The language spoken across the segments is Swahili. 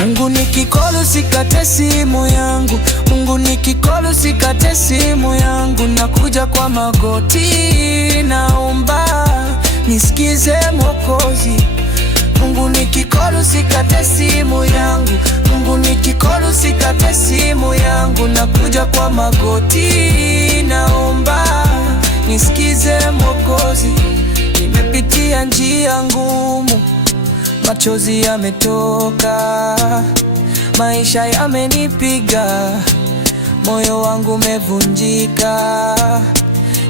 Mungu nikikolo sikate simu yangu, Mungu nikikolo sikate simu yangu, nakuja kwa magoti naomba nisikize Mwokozi. Mungu nikikolo sikate simu yangu, Mungu nikikolo sikate simu yangu, nakuja kwa magoti naomba nisikize Mwokozi. Nimepitia njia ngumu, machozi yametoka, maisha yamenipiga, moyo wangu umevunjika.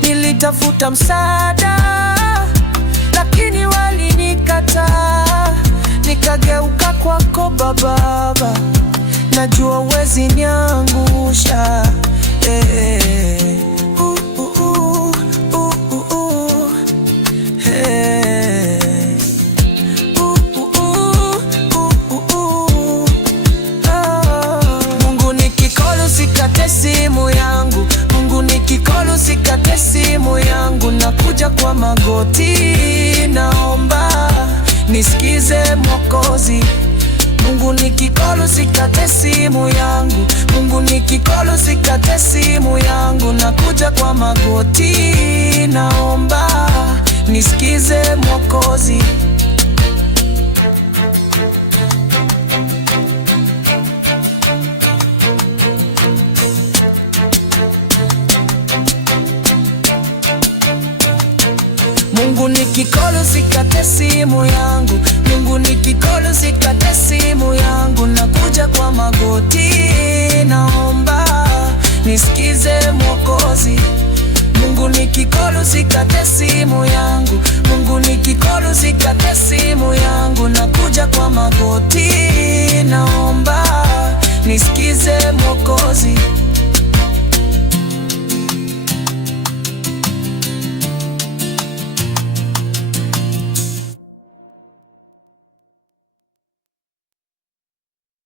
Nilitafuta msaada lakini walinikataa, nikageuka kwako Baba, najua huwezi niangusha. Mungu nikikolo sikate simu yangu, Mungu nikikolo sikate simu yangu, nakuja kwa magoti naomba nisikize Mwokozi. Mungu nikikolo sikate simu yangu, Mungu nikikolo sikate simu yangu, nakuja kwa magoti naomba nisikize Mwokozi. Mungu nikikolo sikate simu yangu, Mungu nikikolo sikate simu yangu, nakuja kwa magoti naomba nisikize Mwokozi. Mungu nikikolo sikate simu yangu, Mungu nikikolo sikate simu yangu, nakuja kwa magoti naomba nisikize Mwokozi.